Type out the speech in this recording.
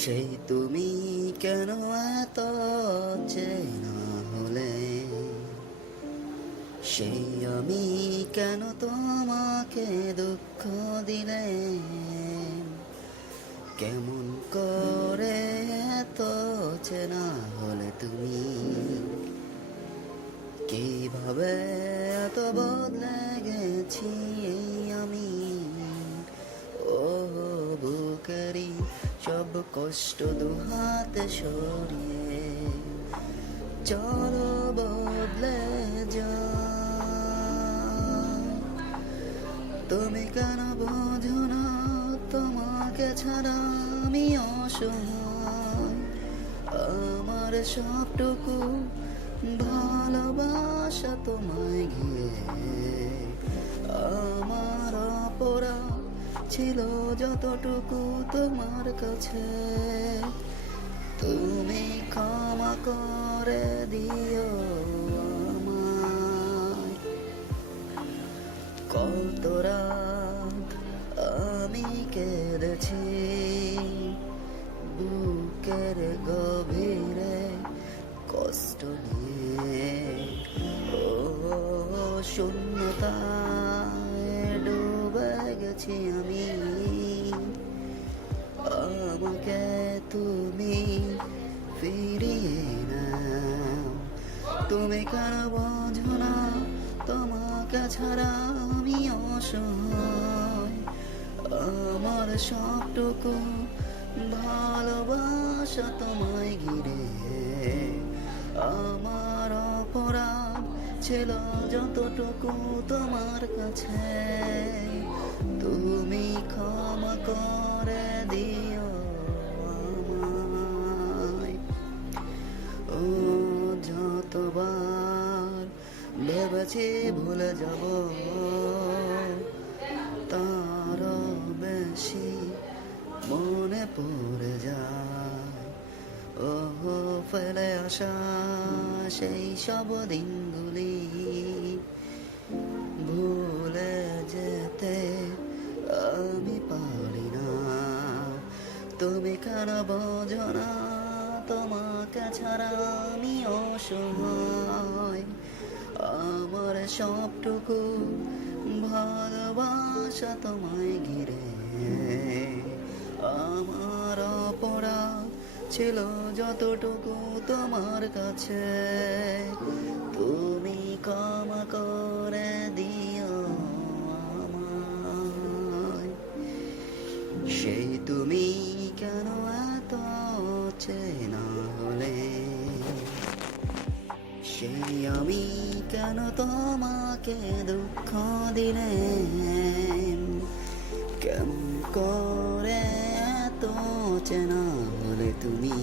সেই তুমি কেন এত চেনা হলে, সেই আমি কেন তোমাকে দুঃখ দিলে, কেমন করে এত চেনা হলে তুমি, কিভাবে এত বদলে গেছি এই আমি। ও বুকেরই সব কষ্ট দুহাতে সরিয়ে চলো বদলে যাও। তুমি কেন বোঝো না তোমাকে ছাড়া আমি অসহায়, আমার সবটুকু ভালোবাসা তোমায় ঘিরে, আমার অপরাধ ছিল যতটুকু তোমার কাছে, তুমি ক্ষমা করে দিও আমায়। কত রাত আমি কেঁদেছি বুকের গভীরে কষ্ট নিয়ে, ও শূন্যতায় ডুবে গেছি আমি। আমাকে তুমি ফিরিয়ে নাও, তুমি কেন বোঝো না তোমাকে ছাড়া আমি অসহায়, আমার সবটুকু ভালোবাসা তোমায় ঘিরে, আমার অপরাধ ছিল যতটুকু তোমার কাছে, তুমি ক্ষমা করে দিও আমায়। ও যতবার ভেবেছি ভুলে যাব, তারও বেশি মনে পড়ে যায়। ও ফেলে আসা সেই সব দিনগুলি ভুলে যেতে আমি পারি না। তুমি কেন বোঝো না তোমাকে ছাড়া আমি অসহায়, আমার সবটুকু ভালোবাসা তোমায় ঘিরে, আমার অপরাধ ছিল যতটুকু তোমার কাছে, তুমি ক্ষমা করে দিও আমায়। সেই তুমি কেন এত চেনা হলে, সেই আমি কেন তোমাকে দুঃখ দিলে, কেমন করে এত চেনা হলে তুমি।